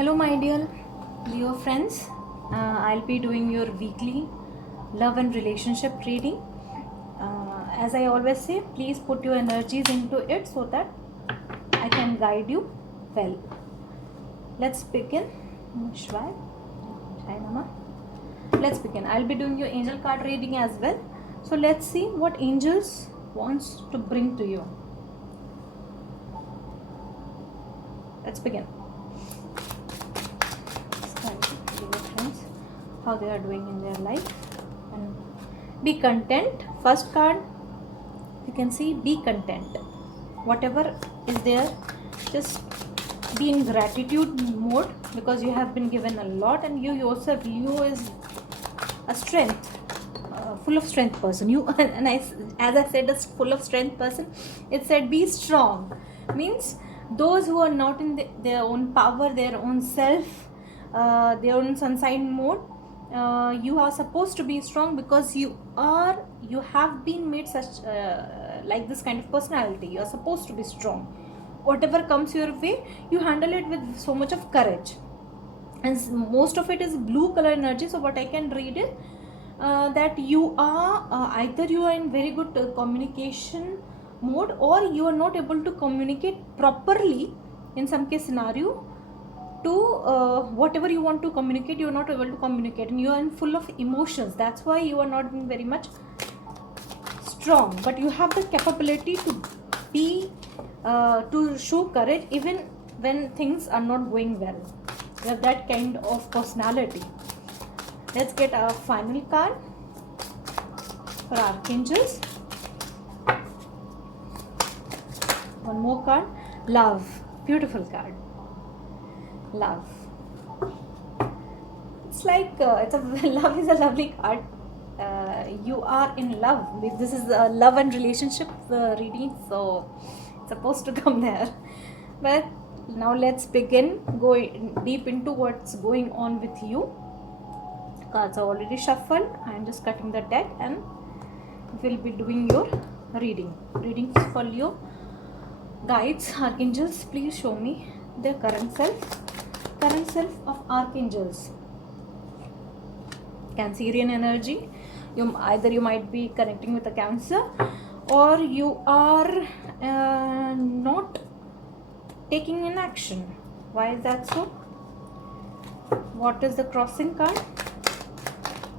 Hello, my dear friends. I'll be doing your weekly love and relationship reading. As I always say, please put your energies into it so that I can guide you well. Let's begin. Shvai. Shai Nama. Let's begin. I'll be doing your angel card reading as well. So let's see what angels wants to bring to you. Let's begin. How they are doing in their life, and be content. First card, you can see, be content. Whatever is there, just be in gratitude mode, because you have been given a lot, and you yourself, you is a strength, full of strength person. You and as I said, a full of strength person. It said be strong, means those who are not in their own power, their own self, their own sunshine mode. You are supposed to be strong, because you have been made such like this kind of personality. You are supposed to be strong. Whatever comes your way, you handle it with so much of courage, and most of it is blue color energy. So what I can read is that you are either you are in very good communication mode, or you are not able to communicate properly in some case scenario to whatever you want to communicate. You are not able to communicate, and you are in full of emotions. That's why you are not being very much strong, but you have the capability to be to show courage even when things are not going well. You have that kind of personality. Let's get our final card for archangels. One more card, love. Beautiful card, love. It's like it's a love is a lovely card. You are in love. This is a love and relationship reading, so it's supposed to come there. But now let's begin, go deep into what's going on with you. Cards are already shuffled. I'm just cutting the deck, and we'll be doing your readings for you. Guides, archangels, please show me their current self of archangels. Cancerian energy. You might be connecting with a Cancer, or you are not taking an action. Why is that so? What is the crossing card?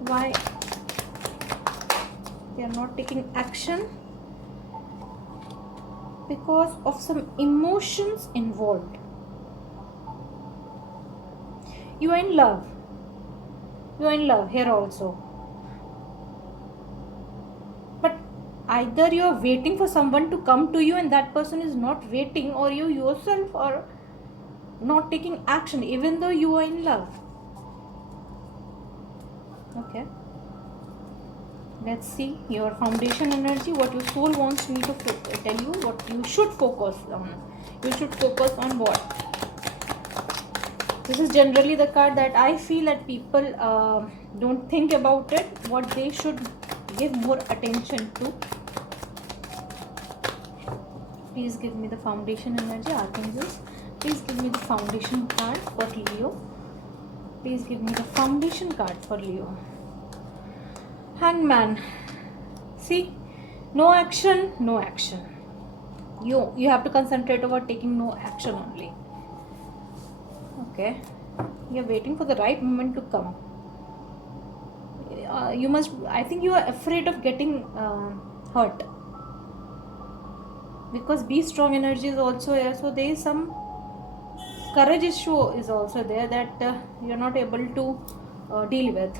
Why they are not taking action? Because of some emotions involved. You are in love here also, but either you are waiting for someone to come to you, and that person is not waiting, or you yourself are not taking action even though you are in love. Okay, let's see your foundation energy, what your soul wants me to tell you, what you should focus on. You should focus on what? This is generally the card that I feel that people don't think about it, what they should give more attention to. Please give me the foundation energy, archangels. Please give me the foundation card for Leo. Please give me the foundation card for Leo. Hangman. See, no action. You have to concentrate over taking no action only. Okay, you're waiting for the right moment to come. I think you are afraid of getting hurt, because be strong energy is also here. So there is some courage issue is also there that you're not able to deal with.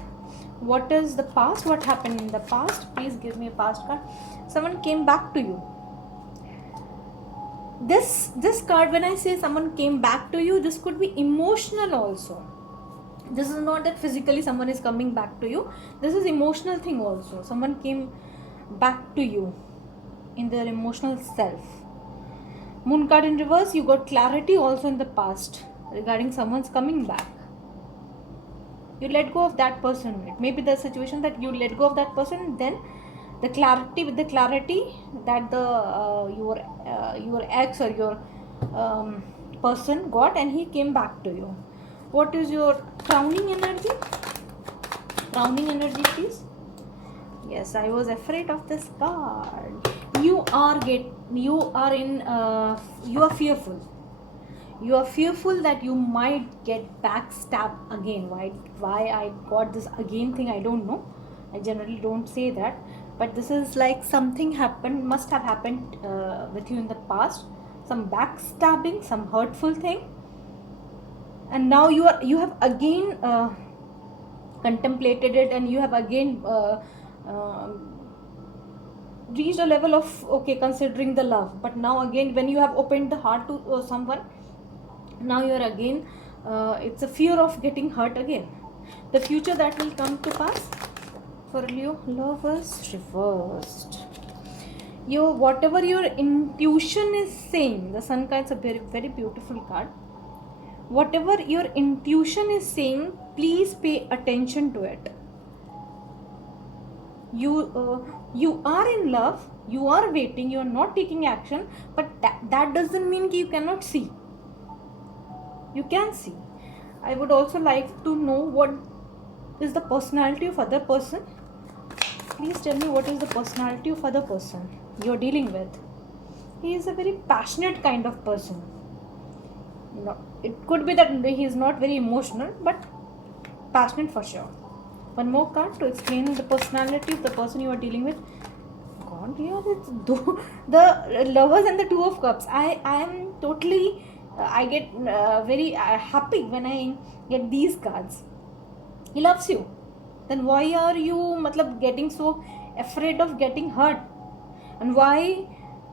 What is the past? What happened in the past? Please give me a past card. Someone came back to you. This card, when I say someone came back to you, this could be emotional also. This is not that physically someone is coming back to you. This is emotional thing also. Someone came back to you in their emotional self. Moon card in reverse, you got clarity also in the past regarding someone's coming back. You let go of that person. It may be the situation that you let go of that person, then the clarity that the your ex or your person got, and he came back to you. What is your crowning energy? Crowning energy, please. Yes, I was afraid of this card. You are fearful. You are fearful that you might get backstabbed again. Why I got this again thing, I don't know. I generally don't say that, but this is like something must have happened with you in the past. Some backstabbing, some hurtful thing, and now you have again contemplated it, and you have again reached a level of considering the love. But now again, when you have opened the heart to someone, now you are again it's a fear of getting hurt again. The future that will come to pass for Leo. Lovers reversed. Whatever your intuition is saying, the Sun card is a very, very beautiful card. Whatever your intuition is saying, please pay attention to it. You are in love, you are waiting, you are not taking action, but that doesn't mean you cannot see. You can see. I would also like to know what is the personality of other person. Please tell me what is the personality of other person you're dealing with. He is a very passionate kind of person. No, it could be that he is not very emotional, but passionate for sure. One more card to explain the personality of the person you are dealing with. God, yeah, it's the Lovers and the Two of Cups. I am totally, I get very happy when I get these cards. He loves you. Then why are you getting so afraid of getting hurt? And why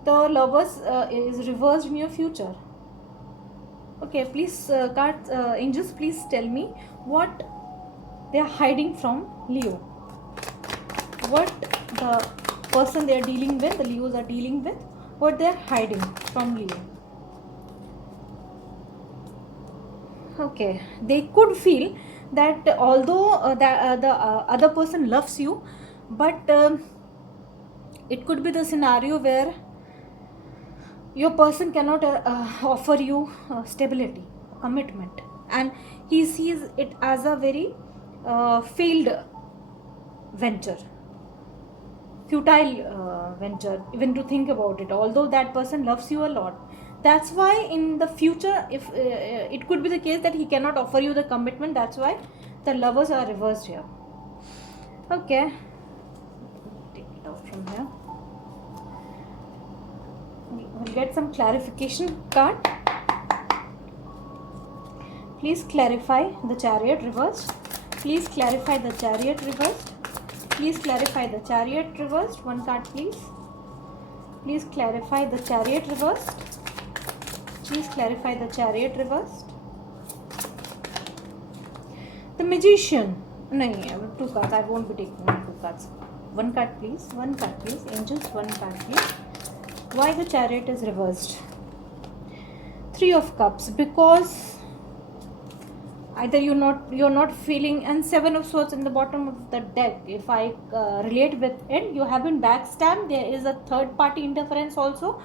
the Lovers is reversed in your future? Okay, please, cards, angels, please tell me what they are hiding from Leo. What the person they are dealing with, the Leos are dealing with, what they are hiding from Leo. Okay, they could feel that although the other person loves you, but it could be the scenario where your person cannot offer you stability, commitment, and he sees it as a very failed venture, futile venture, even to think about it, although that person loves you a lot. That's why in the future, if it could be the case that he cannot offer you the commitment, that's why the Lovers are reversed here. Okay, take it out from here. We'll get some clarification card. Please clarify the Chariot reversed. Please clarify the Chariot reversed. Please clarify the Chariot reversed. One card, please. Please clarify the Chariot reversed. Please clarify the Chariot reversed. The Magician. No, two cards. I won't be taking two cards. One card, please. One card, please. Angels, one card, please. Why the Chariot is reversed? Three of Cups. Because either you're not feeling, and Seven of Swords in the bottom of the deck. If I relate with it, you have been backstabbed. There is a third party interference also.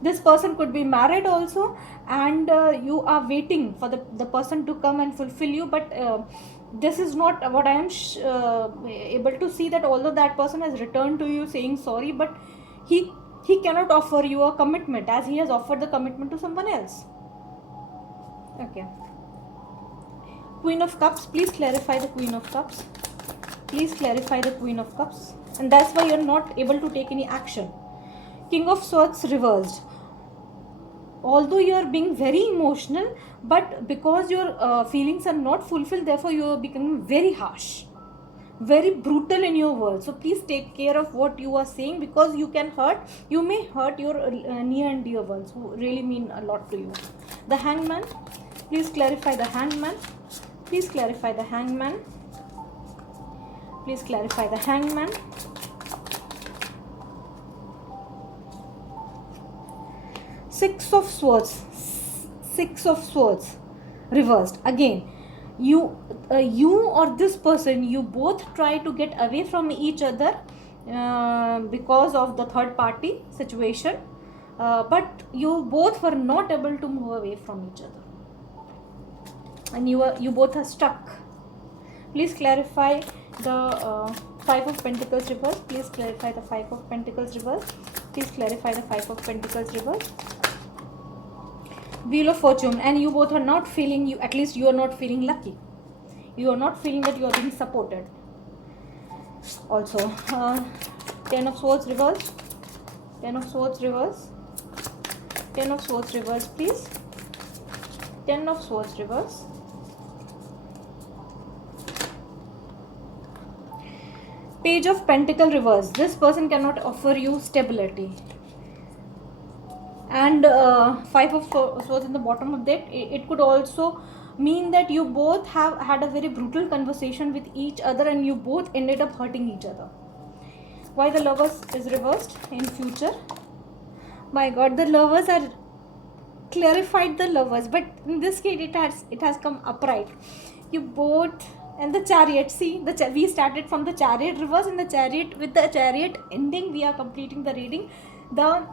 This person could be married also, and you are waiting for the person to come and fulfill you, but this is not what I am able to see, that although that person has returned to you saying sorry, but he cannot offer you a commitment as he has offered the commitment to someone else. Okay. Queen of Cups, please clarify the Queen of Cups. Please clarify the Queen of Cups. And that's why you're not able to take any action. King of Swords reversed. Although you are being very emotional, but because your feelings are not fulfilled, therefore you are becoming very harsh, very brutal in your words. So please take care of what you are saying, because you may hurt your near and dear ones who really mean a lot to you. The Hangman, please clarify the Hangman. Please clarify the Hangman. Please clarify the Hangman. Six of Swords. Six of Swords reversed. Again, you or this person, you both try to get away from each other because of the third party situation, but you both were not able to move away from each other. and you both are stuck. Please clarify the Five of Pentacles reverse. Please clarify the Five of Pentacles reverse. Please clarify the Five of Pentacles reverse. Wheel of Fortune, and you both are not feeling, at least you are not feeling lucky. You are not feeling that you are being supported. Also, Ten of Swords reverse. Ten of Swords reverse. Ten of Swords reverse, please. Ten of Swords reverse. Page of Pentacle reverse. This person cannot offer you stability. And Five of Swords in the bottom of that. It could also mean that you both have had a very brutal conversation with each other and you both ended up hurting each other. Why the Lovers is reversed in future? My God, the Lovers are clarified, the Lovers, but in this case it has come upright. You both, and the Chariot, see, we started from the Chariot reverse, and the Chariot, with the Chariot ending, we are completing the reading. The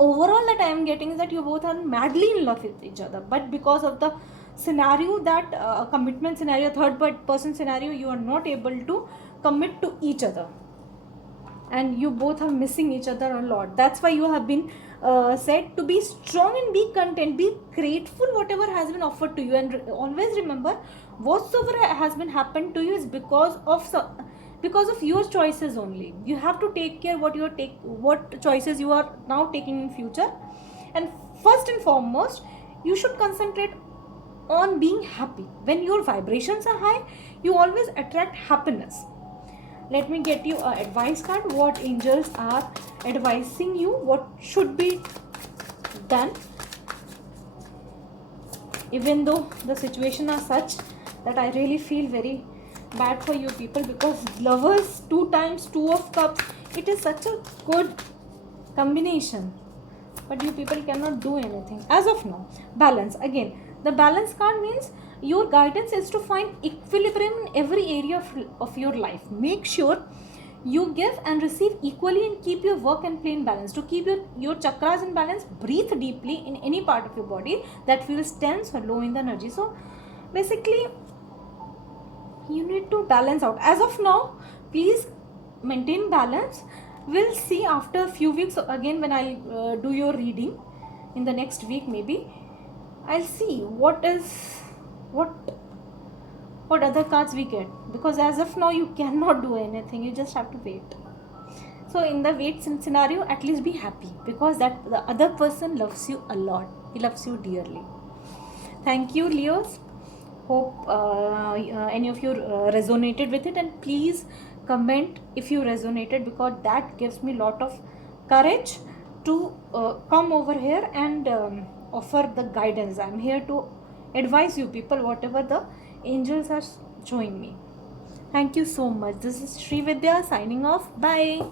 overall that I am getting is that you both are madly in love with each other, but because of the scenario, that commitment scenario, third person scenario, you are not able to commit to each other, and you both are missing each other a lot. That's why you have been said to be strong and be content, be grateful whatever has been offered to you, and always remember, whatsoever has been happened to you is because of your choices only. You have to take care what choices you are now taking in future, and first and foremost, you should concentrate on being happy. When your vibrations are high, you always attract happiness. Let me get you an advice card. What angels are advising you, what should be done, even though the situation are such that I really feel very bad for you people, because Lovers, 2 times 2 of Cups, it is such a good combination, but you people cannot do anything as of now. Balance, again, the Balance card means your guidance is to find equilibrium in every area of your life. Make sure you give and receive equally and keep your work and play in balance. To keep your chakras in balance, breathe deeply in any part of your body that feels tense or low in the energy. So basically, you need to balance out. As of now, please maintain balance. We'll see after a few weeks again when I'll do your reading in the next week. Maybe I'll see what other cards we get, because as of now you cannot do anything, you just have to wait. So in the wait scenario, at least be happy, because that the other person loves you a lot, he loves you dearly. Thank you, Leos. Hope any of you resonated with it, and please comment if you resonated, because that gives me a lot of courage to come over here and offer the guidance. I'm here to advise you people whatever the angels are showing me. Thank you so much. This is Sri Vidya signing off. Bye.